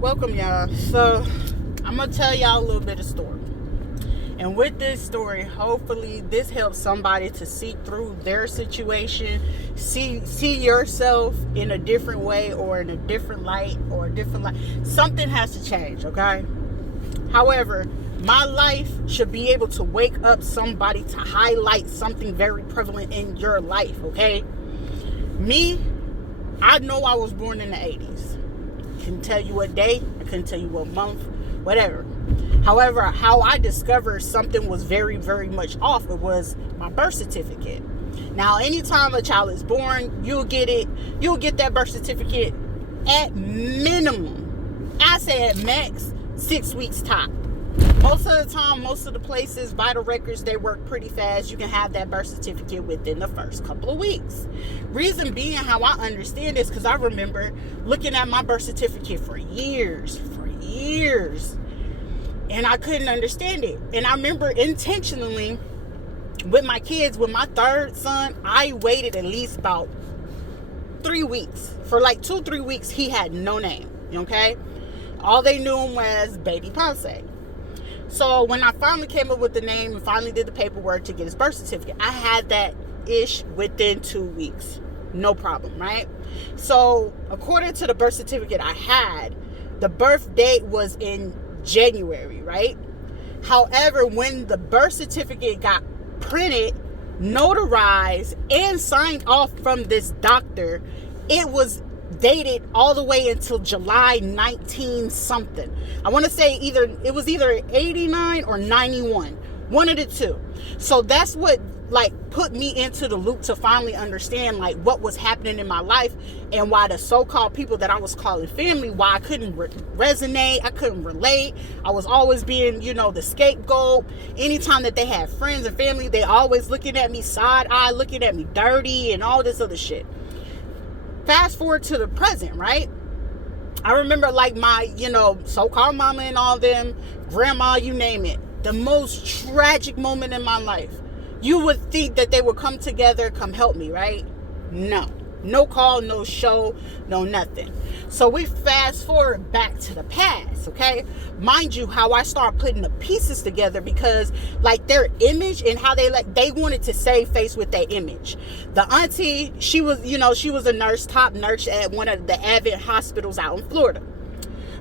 Welcome, y'all. So I'm gonna tell y'all a little bit of story, and with this story, hopefully this helps somebody to see through their situation, see yourself in a different way, or in a different light, something has to change. Okay. However, my life should be able to wake up somebody to highlight something very prevalent in your life. Okay. Me, I know I was born in the 80s. Couldn't tell you what day, I couldn't tell you what month, whatever. However, how I discovered something was very, very much off, it was my birth certificate. Now, anytime a child is born, you'll get that birth certificate at minimum, I say at max, 6 weeks top. Most of the time, most of the places, vital records, they work pretty fast. You can have that birth certificate within the first couple of weeks. Reason being, how I understand this, because I remember looking at my birth certificate for years, and I couldn't understand it. And I remember intentionally with my kids, with my third son, I waited at least about 3 weeks. For like 2-3 weeks, he had no name, okay? All they knew him was Baby Ponce. So when I finally came up with the name and finally did the paperwork to get his birth certificate, I had that ish within 2 weeks. No problem, right? So according to the birth certificate I had, the birth date was in January, right? However, when the birth certificate got printed, notarized, and signed off from this doctor, it was dated all the way until July 19 something. I want to say it was either 89 or 91, one of the two. So that's what put me into the loop to finally understand what was happening in my life, and why the so-called people that I was calling family, why I couldn't resonate, I couldn't relate. I was always being, the scapegoat. Anytime that they had friends and family, they always looking at me side-eye, looking at me dirty and all this other shit. Fast forward to the present, right? I remember my, so-called mama and all them, grandma, you name it. The most tragic moment in my life. You would think that they would come together, come help me, right? No call, no show, no nothing. So we fast forward back to the past, okay? Mind you, how I start putting the pieces together, because their image and how they wanted to save face with their image. The auntie, she was a nurse, top nurse at one of the Advent hospitals out in Florida.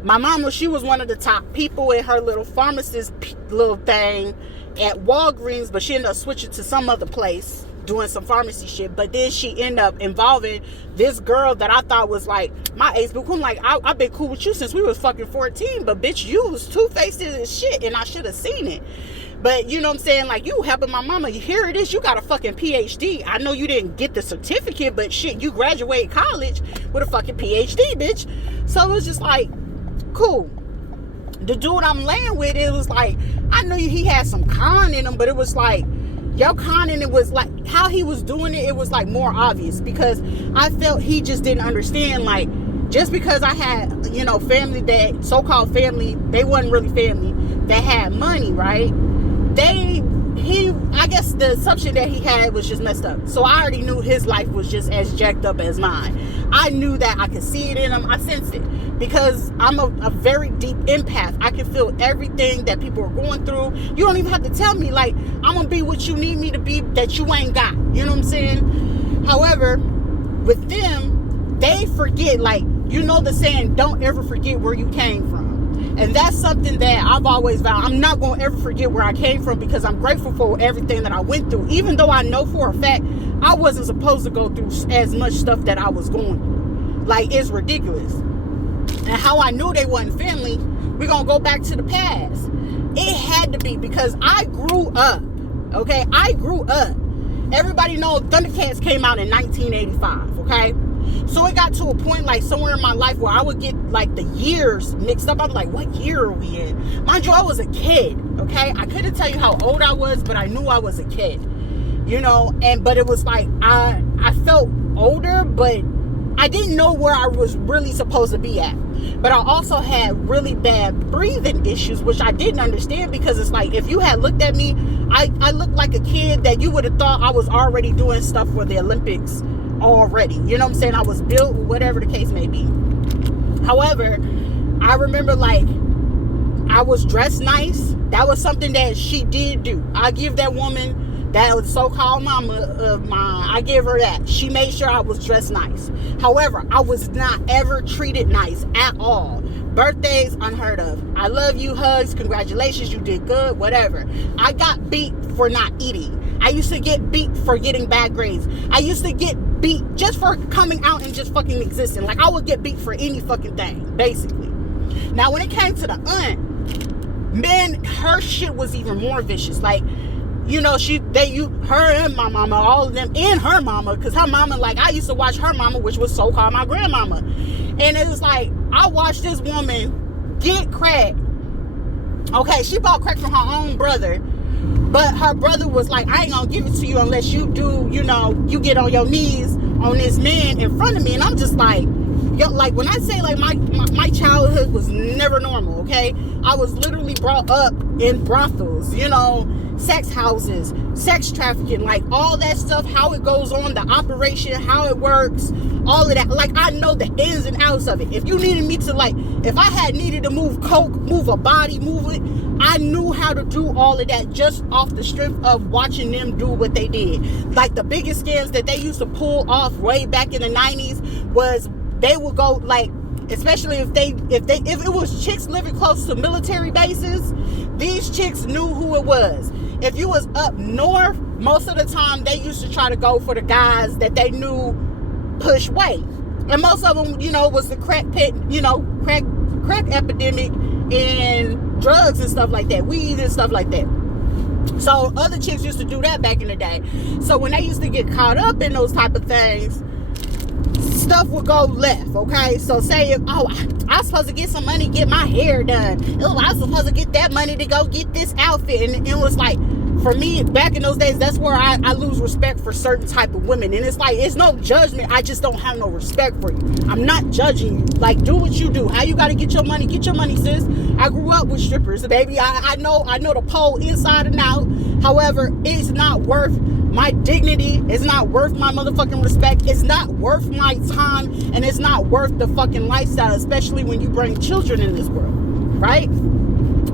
My mama, she was one of the top people in her little pharmacist little thing at Walgreens, but she ended up switching to some other place, doing some pharmacy shit. But then she ended up involving this girl that I thought was my age, but I'm I've been cool with you since we was fucking 14, but bitch, you was two-faced as shit, and I should have seen it. But you know what I'm saying, you helping my mama, here it is, you got a fucking PhD. I know you didn't get the certificate, but shit, you graduated college with a fucking PhD, bitch. So it was just cool. The dude I'm laying with, it was I knew he had some con in him, but it was your con in it was how he was doing it, it was more obvious, because I felt he just didn't understand, just because I had, family, that so-called family, they wasn't really family, that had money, right? I guess the assumption that he had was just messed up. So I already knew his life was just as jacked up as mine. I knew that. I could see it in him. I sensed it, because I'm a very deep empath. I can feel everything that people are going through. You don't even have to tell me, I'm going to be what you need me to be that you ain't got. You know what I'm saying? However, with them, they forget, the saying, don't ever forget where you came from. And that's something that I've always vowed. I'm not going to ever forget where I came from, because I'm grateful for everything that I went through. Even though I know for a fact I wasn't supposed to go through as much stuff that I was going through. It's ridiculous. And how I knew they wasn't family, we're going to go back to the past. It had to be, because I grew up. Okay? I grew up. Everybody knows Thundercats came out in 1985. Okay? So it got to a point somewhere in my life where I would get the years mixed up. I'm what year are we in? Mind you, I was a kid, okay? I couldn't tell you how old I was, but I knew I was a kid, but it was I felt older, but I didn't know where I was really supposed to be at. But I also had really bad breathing issues, which I didn't understand, because it's if you had looked at me, I looked like a kid that you would have thought I was already doing stuff for the Olympics already. You know what I'm saying? I was built, whatever the case may be. However, I remember, like, I was dressed nice. That was something that she did do. I give that woman, that so-called mama of mine, I give her that. She made sure I was dressed nice. However, I was not ever treated nice at all. Birthdays, unheard of. I love you, hugs, congratulations, you did good, whatever. I got beat for not eating. I used to get beat for getting bad grades. I used to get beat just for coming out and just fucking existing. Like, I would get beat for any fucking thing, basically. Now, when it came to the aunt, man, her shit was even more vicious. Like, you know, her and my mama, all of them, and her mama, because her mama, like, I used to watch her mama, which was so-called my grandmama. And it was like, I watched this woman get crack. Okay, she bought crack from her own brother, but her brother was like, I ain't gonna give it to you unless you do, you know, you get on your knees on this man in front of me. And I'm just like, yo, like, when I say, like, my childhood was never normal, okay? I was literally brought up in brothels, you know, sex houses, sex trafficking, like, all that stuff, how it goes on, the operation, how it works, all of that. Like, I know the ins and outs of it. If you needed me to, like, if I had needed to move coke, move a body, move it, I knew how to do all of that just off the strength of watching them do what they did. Like, the biggest scams that they used to pull off way back in the 90s was they would go, like, especially if it was chicks living close to military bases, these chicks knew who it was. If you was up north, most of the time they used to try to go for the guys that they knew push weight. And most of them, you know, was the crack pit, you know, crack epidemic and drugs and stuff like that, weed and stuff like that. So other chicks used to do that back in the day. So when they used to get caught up in those type of things, stuff would go left, okay? So say, if, oh, I'm supposed to get some money, get my hair done. Oh, I'm supposed to get that money to go get this outfit. And it was like, for me, back in those days, that's where I lose respect for certain type of women. And it's like, it's no judgment. I just don't have no respect for you. I'm not judging you. Like, do what you do. How you got to get your money, sis. I grew up with strippers, baby. I know the pole inside and out. However, it's not worth my dignity. It's not worth my motherfucking respect. It's not worth my time. And it's not worth the fucking lifestyle, especially when you bring children in this world, right?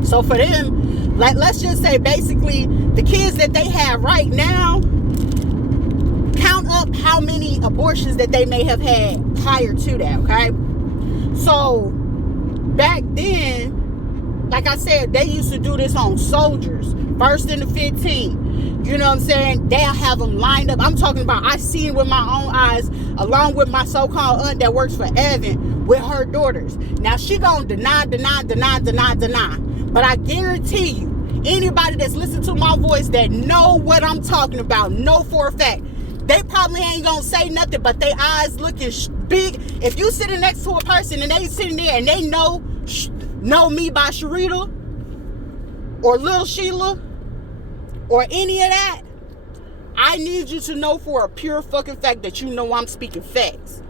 So for them, like, let's just say basically the kids that they have right now, count up how many abortions that they may have had prior to that, okay? So back then, like I said, they used to do this on soldiers, 1st and the 15th. You know what I'm saying? They'll have them lined up. I'm talking about, I see it with my own eyes, along with my so-called aunt that works for Evan with her daughters. Now, she gonna deny. But I guarantee you, anybody that's listening to my voice that know what I'm talking about, know for a fact, they probably ain't gonna say nothing, but their eyes looking big. If you sitting next to a person and they sitting there and they know me by Sharita or Little Sheila or any of that, I need you to know for a pure fucking fact that you know I'm speaking facts.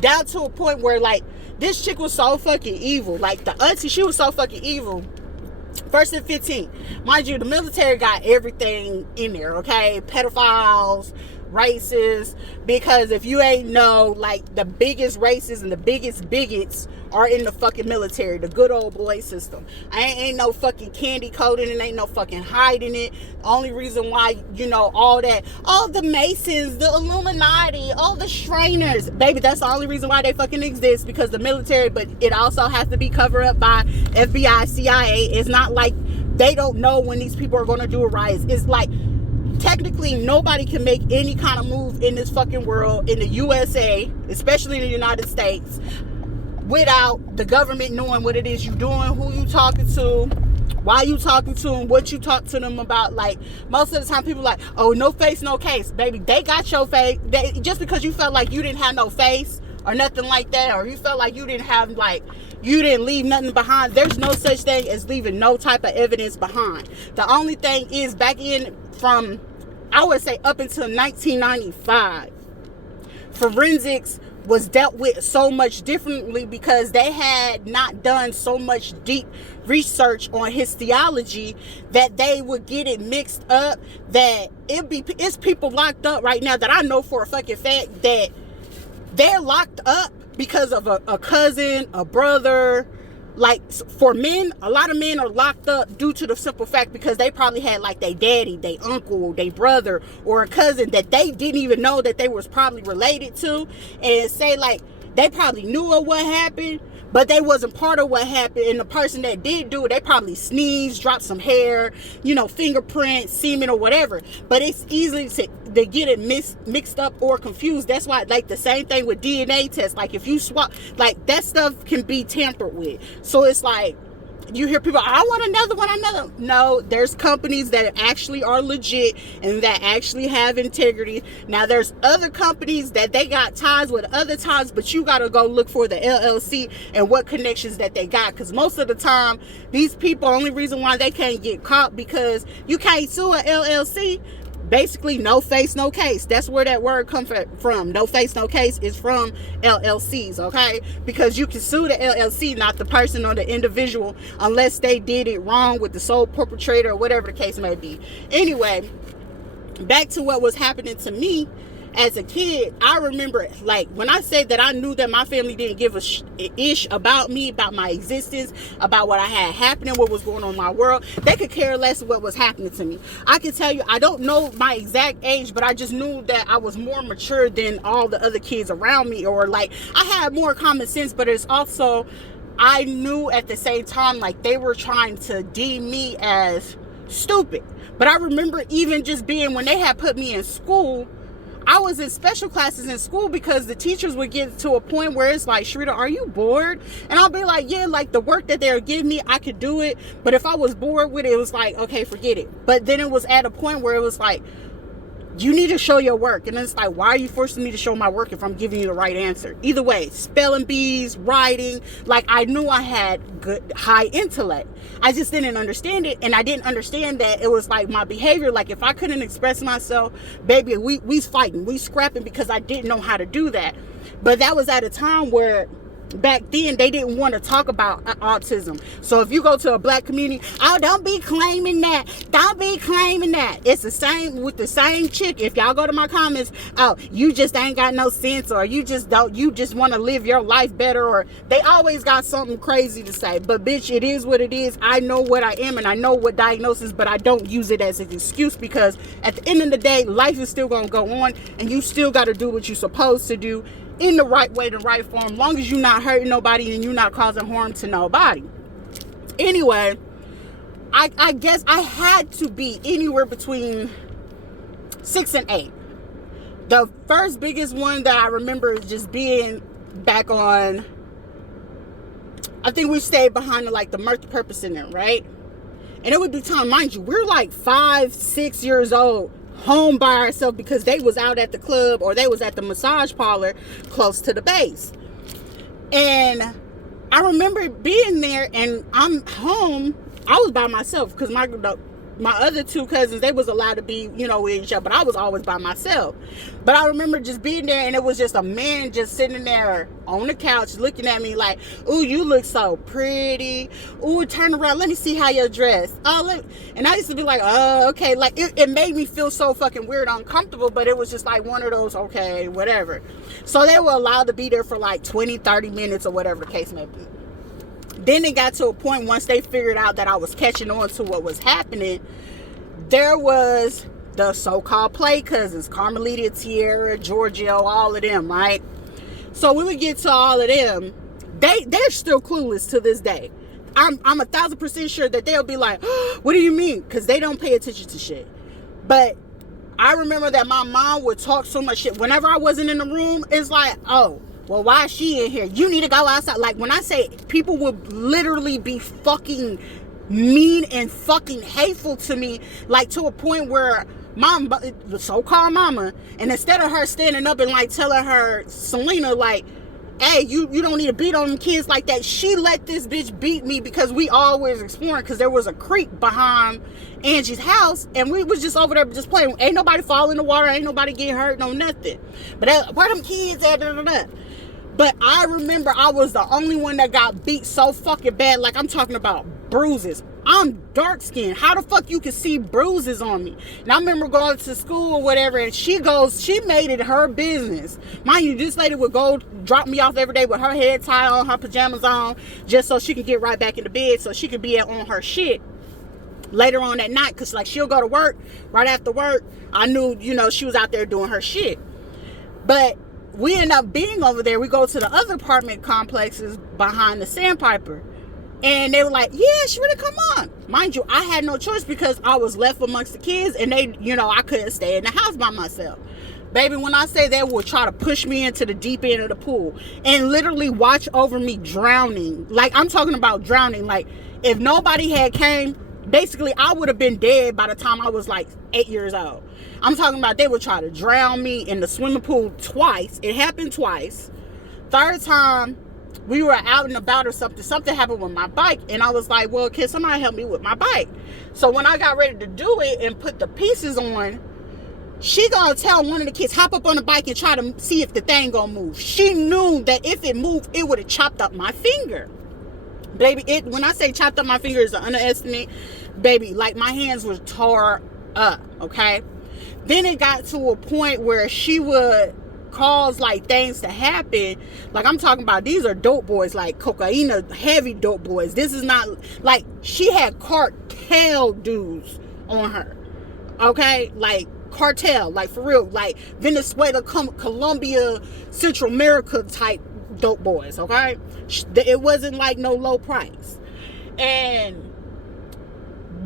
Down to a point where, like, this chick was so fucking evil. Like, the auntie, she was so fucking evil. 1st and 15th. Mind you, the military got everything in there, okay? Pedophiles, racists, because if you ain't know, like, the biggest racists and the biggest bigots are in the fucking military, the good old boy system. Ain't no fucking candy coating and ain't no fucking hiding it. The only reason why, you know, all that, all the Masons, the Illuminati, all the Shriners, baby, that's the only reason why they fucking exist, because the military, but it also has to be covered up by FBI, CIA. It's not like they don't know when these people are going to do a riot. It's like, technically, nobody can make any kind of move in this fucking world, in the USA, especially in the United States, without the government knowing what it is you doing, who you talking to, why you talking to them, what you talk to them about. Like, most of the time people like, oh, no face, no case. Baby, they got your face. Just because you felt like you didn't have no face or nothing like that, or you felt like you didn't have, like, you didn't leave nothing behind, there's no such thing as leaving no type of evidence behind. The only thing is, back in from, I would say, up until 1995, forensics was dealt with so much differently because they had not done so much deep research on his theology that they would get it mixed up, that it's people locked up right now that I know for a fucking fact that they're locked up because of a cousin, a brother, Like, for men, a lot of men are locked up due to the simple fact because they probably had like their daddy, their uncle, their brother, or a cousin that they didn't even know that they was probably related to, and say like they probably knew of what happened, but they wasn't part of what happened. And the person that did do it, they probably sneezed, dropped some hair, fingerprints, semen, or whatever. But it's easy to get it mixed up or confused. That's why, like, the same thing with DNA tests. Like, if you swap, like, that stuff can be tampered with. So it's like, you hear people, I want another one. No, there's companies that actually are legit and that actually have integrity. Now, there's other companies that they got ties with other ties, but you got to go look for the LLC and what connections that they got. Because most of the time, these people, only reason why they can't get caught because you can't sue a LLC. Basically, no face, no case. That's where that word comes from. No face, no case is from LLCs, okay? Because you can sue the LLC, not the person or the individual, unless they did it wrong with the sole perpetrator or whatever the case may be. Anyway, back to what was happening to me as a kid. I remember, like, when I say that I knew that my family didn't give a ish about me, about my existence, about what I had happening, what was going on in my world. They could care less what was happening to me. I can tell you, I don't know my exact age, but I just knew that I was more mature than all the other kids around me, or like, I had more common sense, but it's also, I knew at the same time, like, they were trying to deem me as stupid. But I remember even just being, when they had put me in school, I was in special classes in school because the teachers would get to a point where it's like, Sharita, are you bored? And I'll be like, yeah, like the work that they're giving me, I could do it. But if I was bored with it, it was like, okay, forget it. But then it was at a point where it was like, you need to show your work. And it's like, why are you forcing me to show my work if I'm giving you the right answer? Either way, spelling bees, writing, like, I knew I had good, high intellect. I just didn't understand it. And I didn't understand that it was like my behavior. Like, if I couldn't express myself, baby, we's fighting, we scrapping, because I didn't know how to do that. But that was at a time where back then they didn't want to talk about autism. So if you go to a black community, oh, don't be claiming that, it's the same with the same chick. If y'all go to my comments, oh, you just ain't got no sense, or you just want to live your life better, or they always got something crazy to say. But bitch, it is what it is. I know what I am and I know what diagnosis, but I don't use it as an excuse, because at the end of the day, life is still gonna go on, and you still got to do what you're supposed to do in the right way, the right form, long as you're not hurting nobody and you're not causing harm to nobody. Anyway, I guess I had to be anywhere between 6 and 8. The first biggest one that I remember is just being back on, I think we stayed behind the multi-purpose center, right? And it would be time, mind you, we're like 5, 6 years old, home by ourselves, because they was out at the club or they was at the massage parlor close to the base. And I remember being there, and I'm home. I was by myself because my other 2 cousins, they was allowed to be, with each other, but I was always by myself. But I remember just being there, and it was just a man just sitting there on the couch looking at me like, ooh, you look so pretty. Ooh, turn around, let me see how you're dressed. And I used to be like, oh, okay. Like, it made me feel so fucking weird, uncomfortable, but it was just like one of those, okay, whatever. So they were allowed to be there for like 20, 30 minutes or whatever the case may be. Then it got to a point, once they figured out that I was catching on to what was happening, there was the so-called play cousins, Carmelita, Tierra, Giorgio, all of them, right? So when we get to all of them, they're still clueless to this day. I'm 1,000% sure that they'll be like, oh, what do you mean? Because they don't pay attention to shit. But I remember that my mom would talk so much shit. Whenever I wasn't in the room, it's like, oh, well, why is she in here? You need to go outside. Like, when I say people would literally be fucking mean and fucking hateful to me, like to a point where mom, the so-called mama, and instead of her standing up and like telling her, Selena, like, hey, you don't need to beat on them kids like that, she let this bitch beat me because we always exploring, because there was a creek behind Angie's house, and we was just over there just playing. Ain't nobody fall in the water, ain't nobody get hurt, no nothing. But where them kids at? But I remember I was the only one that got beat so fucking bad. Like, I'm talking about bruises, I'm dark skinned. How the fuck you can see bruises on me? And I remember going to school or whatever, and she made it her business. Mind you, this lady would go drop me off every day with her head tie on, her pajamas on, just so she could get right back into bed so she could be on her shit later on that night. Because, like, she'll go to work. Right after work, I knew, she was out there doing her shit. But we end up being over there. We go to the other apartment complexes behind the Sandpiper. And they were like, yeah, Sharita, come on. Mind you, I had no choice because I was left amongst the kids and they, I couldn't stay in the house by myself. Baby, when I say they would try to push me into the deep end of the pool and literally watch over me drowning. Like, I'm talking about drowning. Like, if nobody had came, basically, I would have been dead by the time I was like 8 years old. I'm talking about they would try to drown me in the swimming pool twice. It happened twice. Third time, we were out and about or something. Something happened with my bike. And I was like, well, can somebody help me with my bike? So when I got ready to do it and put the pieces on, she gonna tell one of the kids, hop up on the bike and try to see if the thing gonna move. She knew that if it moved, it would have chopped up my finger. Baby, when I say chopped up my finger is an underestimate. Baby, like, my hands were tore up, okay? Then it got to a point where she would cause like things to happen. Like, I'm talking about, these are dope boys, like cocaine heavy dope boys. This is not like, she had cartel dudes on her, okay? Like cartel, like for real, like Venezuela, Colombia, Central America type dope boys, okay? It wasn't like no low price. And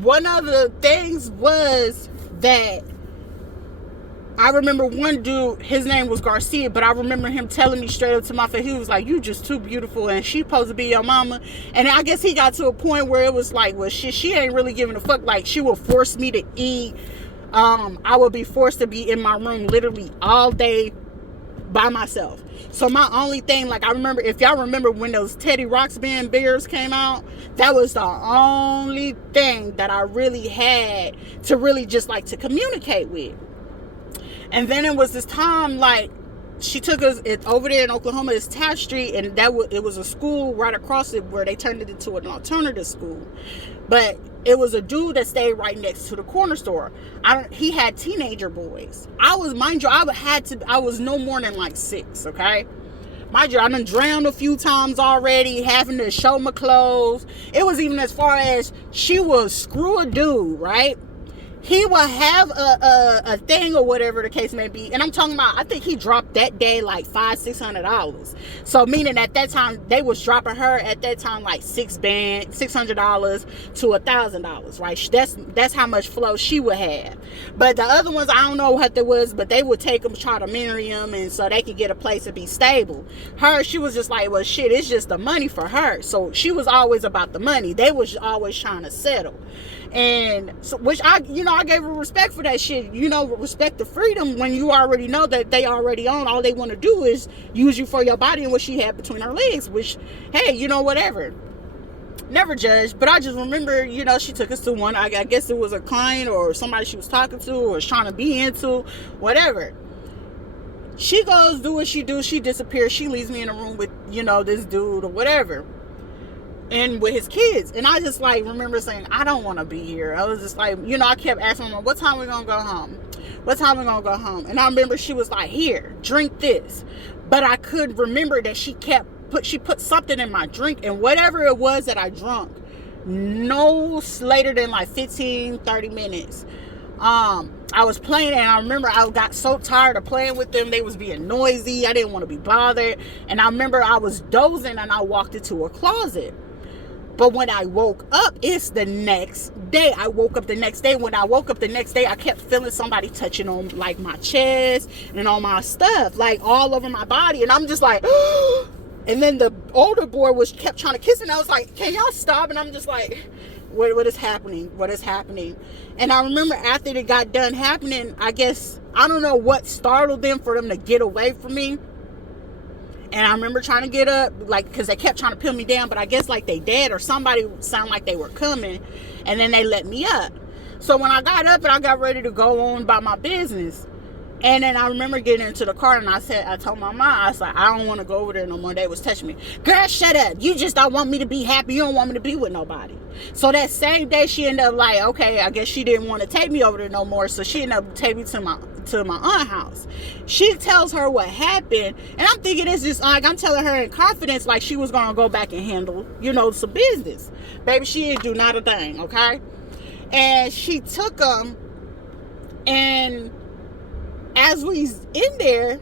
one of the things was that I remember one dude, his name was Garcia, but I remember him telling me straight up to my face, he was like, you just too beautiful and she supposed to be your mama. And I guess he got to a point where it was like, well, she ain't really giving a fuck. Like, she would force me to eat. I would be forced to be in my room literally all day by myself. So my only thing, like, I remember, if y'all remember when those Teddy Ruxpin bears came out, that was the only thing that I really had to really just like to communicate with. And then it was this time, like, she took us over there in Oklahoma, it's Taft Street, and it was a school right across it where they turned it into an alternative school. But it was a dude that stayed right next to the corner store. He had teenager boys. Mind you, I was no more than like 6, okay? Mind you, I done drowned a few times already, having to show my clothes. It was even as far as she would screw a dude, right? He would have a thing or whatever the case may be. And I'm talking about, I think he dropped that day like $500-$600. So meaning at that time, they was dropping her at that time like $600 to $1,000, right? That's how much flow she would have. But the other ones, I don't know what it was, but they would take them, try to marry them, and so they could get a place to be stable. Her, she was just like, well, shit, it's just the money for her. So she was always about the money. They was always trying to settle. And so, which I gave her respect for that shit. Respect the freedom when you already know that they already own. All they want to do is use you for your body and what she had between her legs, which, hey, whatever. Never judged, but I just remember, she took us to one, I guess it was a client or somebody she was talking to or was trying to be into, whatever. She goes, do what she do, she disappears, she leaves me in a room with, this dude or whatever. And with his kids. And I just like remember saying, I don't want to be here. I was just like, I kept asking her, what time we gonna go home? What time we gonna go home? And I remember she was like, here, drink this. But I could remember that she put something in my drink, and whatever it was that I drunk, no later than like 15-30 minutes, I was playing, and I remember I got so tired of playing with them. They was being noisy. I didn't want to be bothered. And I remember I was dozing and I walked into a closet. But when I woke up, it's the next day. I woke up the next day. When I woke up the next day, I kept feeling somebody touching on like my chest and on my stuff, like all over my body. And I'm just like, and then the older boy kept trying to kiss me. And I was like, can y'all stop? And I'm just like, what is happening? What is happening? And I remember after it got done happening, I guess, I don't know what startled them for them to get away from me. And I remember trying to get up, like, because they kept trying to pin me down, but I guess like they did, or somebody sounded like they were coming, and then they let me up. So when I got up and I got ready to go on by my business, And then I remember getting into the car and I told my mom, I was like, I don't want to go over there no more. They was touching me. Girl, shut up. You just don't want me to be happy. You don't want me to be with nobody. So that same day she ended up like, okay, I guess she didn't want to take me over there no more. So she ended up taking me to my aunt's house. She tells her what happened. And I'm thinking it's just like, I'm telling her in confidence like she was going to go back and handle, some business. Baby, she didn't do not a thing, okay? And she took them, and as we in there,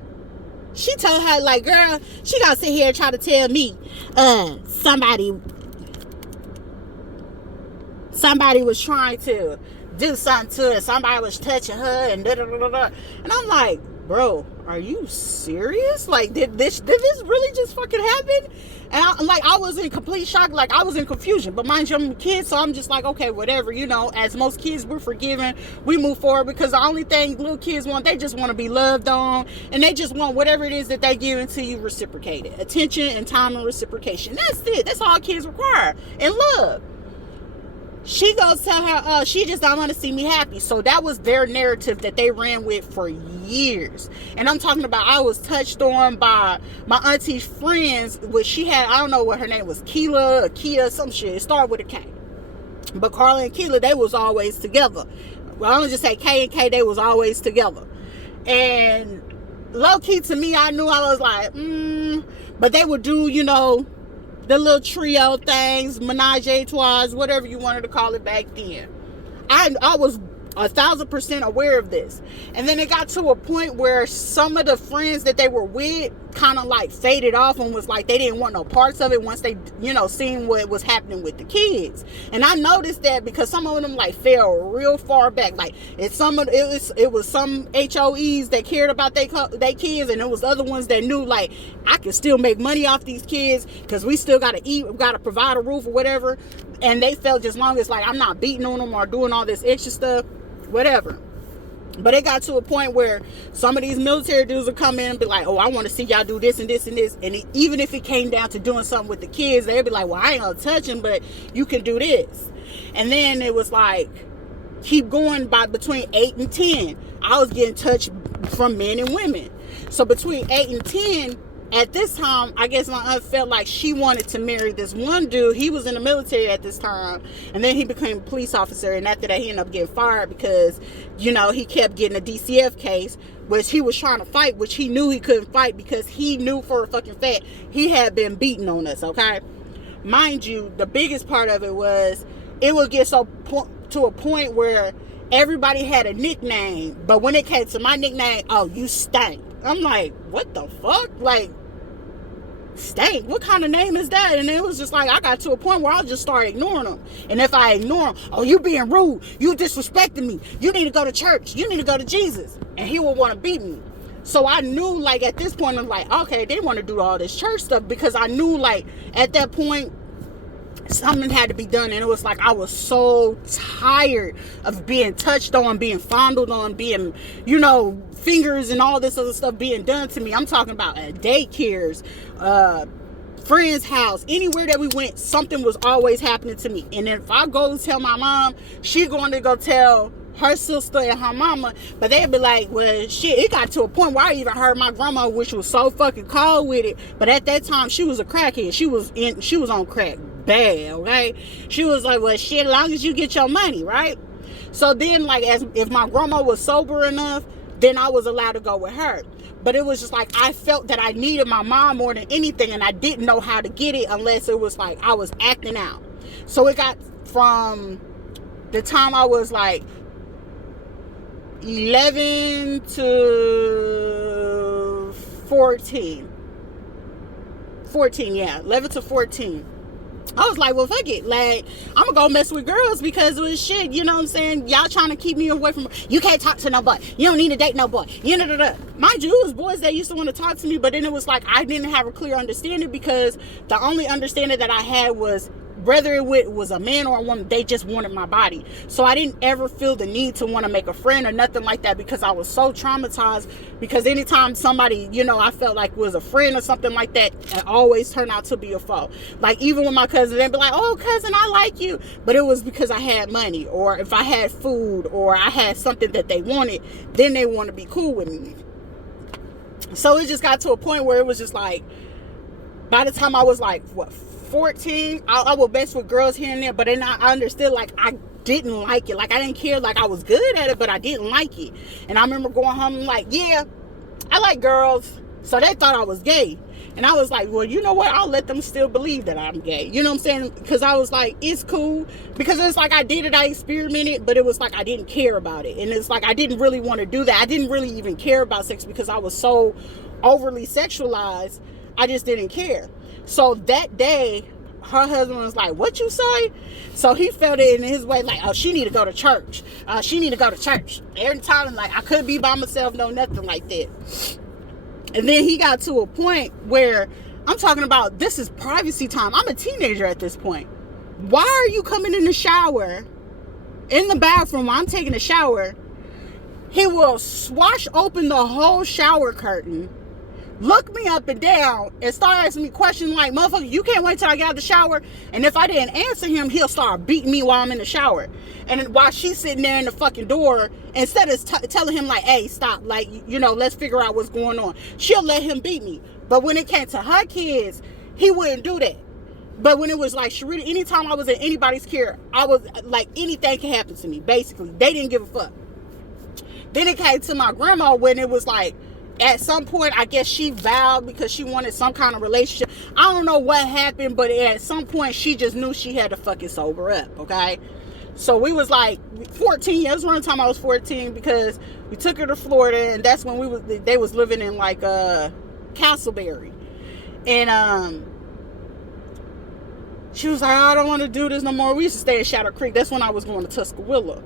she told her like, girl, she gonna sit here and try to tell me somebody was trying to do something to her, somebody was touching her, and da da da da. And I'm like, bro, are you serious? Like, did this really just fucking happen? And I was in complete shock, like I was in confusion. But mind you, I'm a kid, so I'm just like, okay, whatever, as most kids, we're forgiving, we move forward, because the only thing little kids want, they just want to be loved on, and they just want whatever it is that they give into you reciprocated. Attention and time and reciprocation. That's it. That's all kids require. And love. She goes tell her, she just don't want to see me happy. So that was their narrative that they ran with for years. And I'm talking about, I was touched on by my auntie's friends, which she had, I don't know what her name was, Keela or Kia, some shit. It started with a K. But Carla and Keela, they was always together. Well, I'm gonna just say K and K, they was always together. And low key to me, I knew, I was like, but they would do, the little trio things, menage a trois, whatever you wanted to call it back then. I was 1,000% aware of this. And then it got to a point where some of the friends that they were with kind of like faded off and was like, they didn't want no parts of it once they, seen what was happening with the kids. And I noticed that because some of them like fell real far back. Like it was some HOEs that cared about their kids, and it was other ones that knew like, I can still make money off these kids because we still got to eat, we got to provide a roof or whatever. And they felt as long as like I'm not beating on them or doing all this extra stuff, whatever. But it got to a point where some of these military dudes would come in and be like, oh, I want to see y'all do this and this and this. And even if it came down to doing something with the kids, they'd be like, well, I ain't gonna touch them, but you can do this. And then it was like, keep going by between 8 and 10. I was getting touched from men and women. So between 8 and 10, at this time, I guess my aunt felt like she wanted to marry this one dude. He was in the military at this time, and then he became a police officer, and after that he ended up getting fired because, he kept getting a DCF case, which he was trying to fight, which he knew he couldn't fight because he knew for a fucking fact he had been beating on us, okay? Mind you, the biggest part of it was, it would get to a point where everybody had a nickname, but when it came to my nickname, oh, you stank. I'm like, what the fuck? Like, stank? What kind of name is that? And it was just like, I got to a point where I just started ignoring them. And if I ignore them, oh, you being rude, you disrespecting me, you need to go to church, you need to go to Jesus. And he would want to beat me. So I knew, like, at this point, I'm like, okay, they want to do all this church stuff, because I knew, like, at that point, something had to be done. And it was like, I was so tired of being touched on, being fondled on, being, fingers and all this other stuff being done to me. I'm talking about at daycares, friend's house, anywhere that we went, something was always happening to me. And if I go tell my mom, she going to go tell her sister and her mama, but they'd be like, well, shit, it got to a point where I even heard my grandma, which was so fucking cold with it, but at that time, she was a crackhead. She was on crack bad, okay? She was like, well, shit, as long as you get your money, right? So then, like, if my grandma was sober enough, then I was allowed to go with her. But it was just like, I felt that I needed my mom more than anything, and I didn't know how to get it unless it was like I was acting out. So it got from the time I was like 11 to 14. 14, yeah. 11 to 14. I was like, well, fuck it. Like, I'm gonna go mess with girls because it was shit, you know what I'm saying? Y'all trying to keep me away from, you can't talk to no boy. You don't need to date no boy. Mind you, it was boys that used to want to talk to me, but then it was like, I didn't have a clear understanding because the only understanding that I had was whether it was a man or a woman, they just wanted my body. So I didn't ever feel the need to want to make a friend or nothing like that, because I was so traumatized. Because anytime somebody, I felt like was a friend or something like that, it always turned out to be a foe. Like, even with my cousin, they'd be like, oh, cousin, I like you. But it was because I had money, or if I had food, or I had something that they wanted, then they want to be cool with me. So it just got to a point where it was just like, by the time I was like, 14, I would mess with girls here and there, but then I understood, like, I didn't like it. Like, I didn't care. Like, I was good at it, but I didn't like it. And I remember going home like, yeah, I like girls. So they thought I was gay. And I was like, well, you know what? I'll let them still believe that I'm gay. You know what I'm saying? Because I was like, it's cool. Because it's like I did it, I experimented, but it was like I didn't care about it. And it's like I didn't really want to do that. I didn't really even care about sex because I was so overly sexualized. I just didn't care. So that day, her husband was like, what you say? So he felt it in his way, like, oh, she need to go to church. She need to go to church. Every time, like, I couldn't be by myself, no, nothing like that. And then he got to a point where I'm talking about, this is privacy time. I'm a teenager at this point. Why are you coming in the shower, in the bathroom while I'm taking a shower? He will swash open the whole shower curtain, look me up and down, and start asking me questions like, motherfucker, you can't wait till I get out of the shower. And if I didn't answer him, he'll start beating me while I'm in the shower. And then while she's sitting there in the fucking door, instead of telling him like, hey, stop, like, let's figure out what's going on, she'll let him beat me. But when it came to her kids, he wouldn't do that. But when it was like Sharita, anytime I was in anybody's care, I was like, anything can happen to me, basically. They didn't give a fuck. Then it came to my grandma, when it was like, at some point, I guess she vowed because she wanted some kind of relationship. I don't know what happened, but at some point, she just knew she had to fucking sober up, okay? So we was like 14. That was one time I was 14, because we took her to Florida, and that's when they was living in like Castleberry. And she was like, I don't want to do this no more. We used to stay in Shadow Creek. That's when I was going to Tuscaloosa.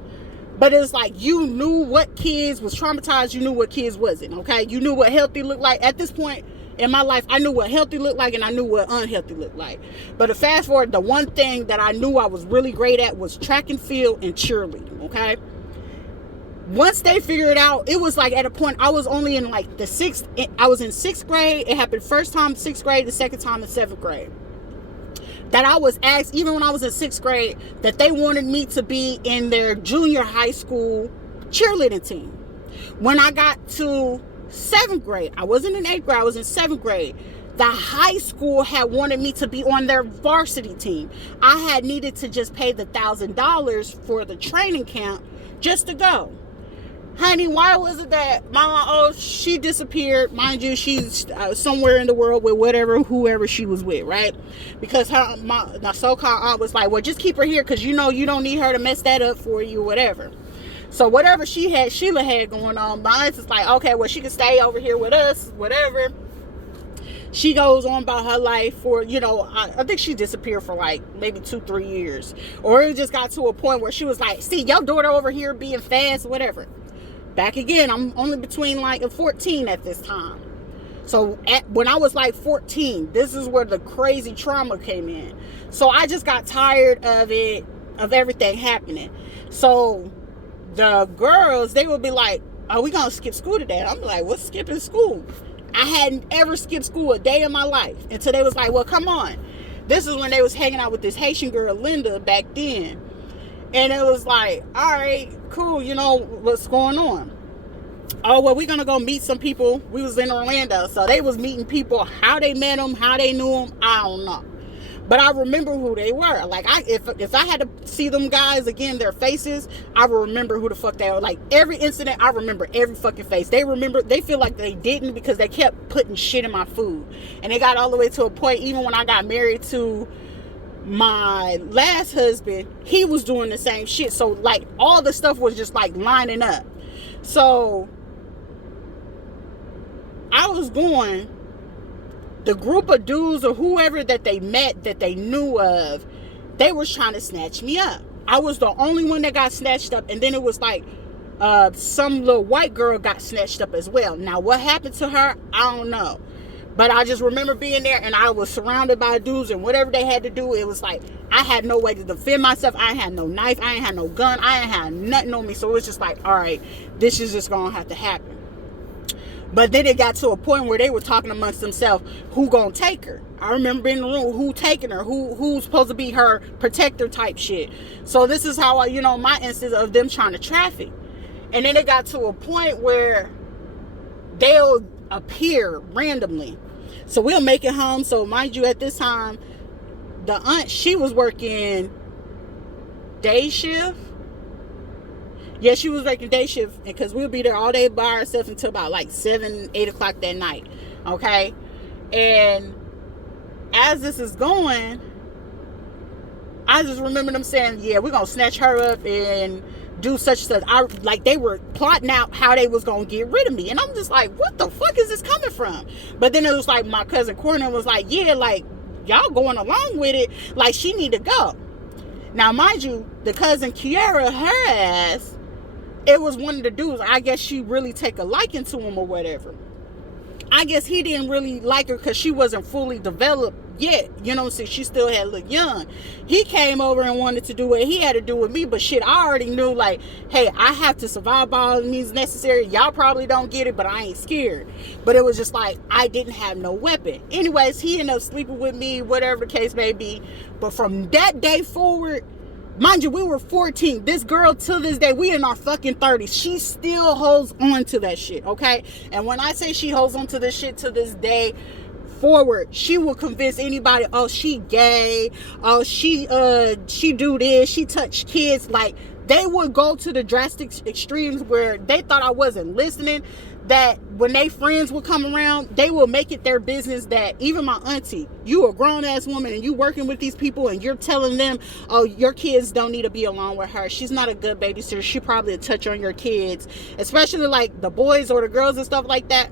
But it's like, you knew what kids was traumatized. You knew what kids wasn't, okay? You knew what healthy looked like. At this point in my life, I knew what healthy looked like, and I knew what unhealthy looked like. But to fast forward, the one thing that I knew I was really great at was track and field and cheerleading, okay? Once they figured it out, it was like at a point, I was only in like I was in sixth grade. It happened first time sixth grade, the second time in seventh grade. That I was asked, even when I was in sixth grade, that they wanted me to be in their junior high school cheerleading team. When I got to seventh grade, I wasn't in eighth grade, I was in seventh grade. The high school had wanted me to be on their varsity team. I had needed to just pay the $1,000 for the training camp just to go. Honey, why was it that she disappeared? Mind you, she's somewhere in the world with whoever she was with, right? Because my so-called aunt was like, well, just keep her here, because you don't need her to mess that up for you, whatever. So whatever Sheila had going on, my aunt is like, okay, well, she can stay over here with us, whatever. She goes on about her life for, I think she disappeared for like maybe 2-3 years. Or it just got to a point where she was like, see, your daughter over here being fast, whatever. Back again, I'm only between like 14 at this time. So when I was like 14, this is where the crazy trauma came in. So I just got tired of it, of everything happening. So the girls, they would be like, are we going to skip school today? I'm like, what's skipping school? I hadn't ever skipped school a day in my life until they was like, well, come on. This is when they was hanging out with this Haitian girl, Linda, back then. And it was like, all right, cool, what's going on? Oh, well, we're going to go meet some people. We was in Orlando, so they was meeting people. How they met them, how they knew them, I don't know. But I remember who they were. Like, if I had to see them guys again, their faces, I would remember who the fuck they were. Like, every incident, I remember every fucking face. They feel like they didn't, because they kept putting shit in my food. And it got all the way to a point, even when I got married to my last husband, he was doing the same shit. So like, all the stuff was just like lining up. So I was going, the group of dudes or whoever that they met, that they knew of, they was trying to snatch me up. I was the only one that got snatched up. And then it was like some little white girl got snatched up as well. Now what happened to her, I don't know. But I just remember being there, and I was surrounded by dudes, and whatever they had to do, it was like I had no way to defend myself. I ain't had no knife, I ain't had no gun, I ain't had nothing on me. So it was just like, all right, this is just gonna have to happen. But then it got to a point where they were talking amongst themselves, who gonna take her? I remember in the room, who taking her, who's supposed to be her protector type shit. So this is how my instance of them trying to traffic. And then it got to a point where they'll appear randomly. So we'll make it home. So mind you, at this time, the aunt, she was working day shift. Yeah, she was working day shift, because we'll be there all day by ourselves until about like 7, 8 o'clock that night. Okay? And as this is going, I just remember them saying, yeah, we're going to snatch her up and do such and such. Like they were plotting out how they was going to get rid of me. And I'm just like, what the fuck is this coming from? But then it was like my cousin Courtney was like, yeah, like y'all going along with it. Like she need to go. Now, mind you, the cousin Kiara, her ass, it was one of the dudes. I guess she really take a liking to him or whatever. I guess he didn't really like her because she wasn't fully developed yet. You know what I'm saying? She still had looked young. He came over and wanted to do what he had to do with me. But shit, I already knew, like, hey, I have to survive by all means necessary. Y'all probably don't get it, but I ain't scared. But it was just like, I didn't have no weapon. Anyways, he ended up sleeping with me, whatever the case may be. But from that day forward, mind you, we were 14. This girl, to this day, we in our fucking 30s. She still holds on to that shit, okay? And when I say she holds on to this shit to this day forward, she will convince anybody, oh, she gay, oh, she do this, she touch kids. Like, they would go to the drastic extremes where they thought I wasn't listening, that when they friends would come around, they will make it their business that even my auntie, you a grown-ass woman and you working with these people and you're telling them, oh, your kids don't need to be along with her. She's not a good babysitter. She probably a touch on your kids, especially like the boys or the girls and stuff like that.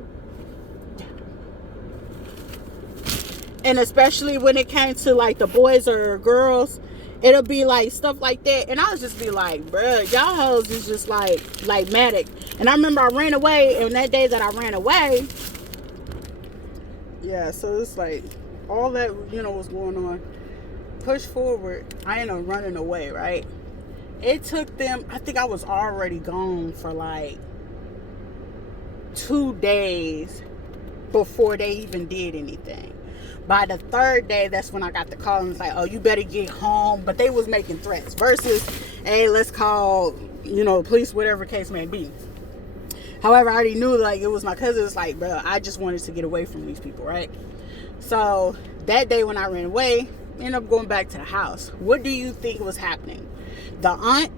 And especially when it came to like the boys or girls, it'll be like stuff like that. And I'll just be like, bruh, y'all hoes is just like manic. And I remember I ran away, and that day that I ran away, yeah, so it's like all that, was going on. Push forward, I ended up running away, right? It took them, I think I was already gone for like 2 days before they even did anything. By the third day, that's when I got the call, and it's like, oh, you better get home. But they was making threats versus, hey, let's call, police, whatever case may be. However, I already knew, like, it was my cousin. It's like, bro, I just wanted to get away from these people, right? So that day when I ran away, ended up going back to the house. What do you think was happening? The aunt,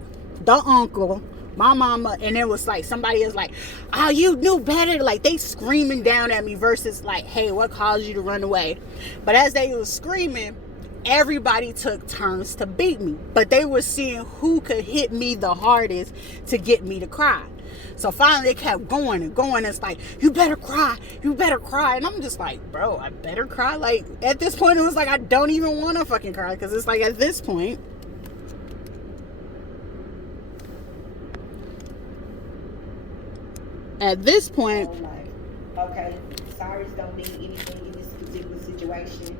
the uncle, my mama, and it was like somebody is like, oh, you knew better. Like, they screaming down at me versus like, hey, what caused you to run away? But as they was screaming, everybody took turns to beat me. But they were seeing who could hit me the hardest to get me to cry. So finally they kept going and going. It's like, you better cry, you better cry. And I'm just like, bro, I better cry? Like, at this point, it was like, I don't even want to fucking cry. Because it's like, at this point, okay, sorries don't mean anything in this particular situation.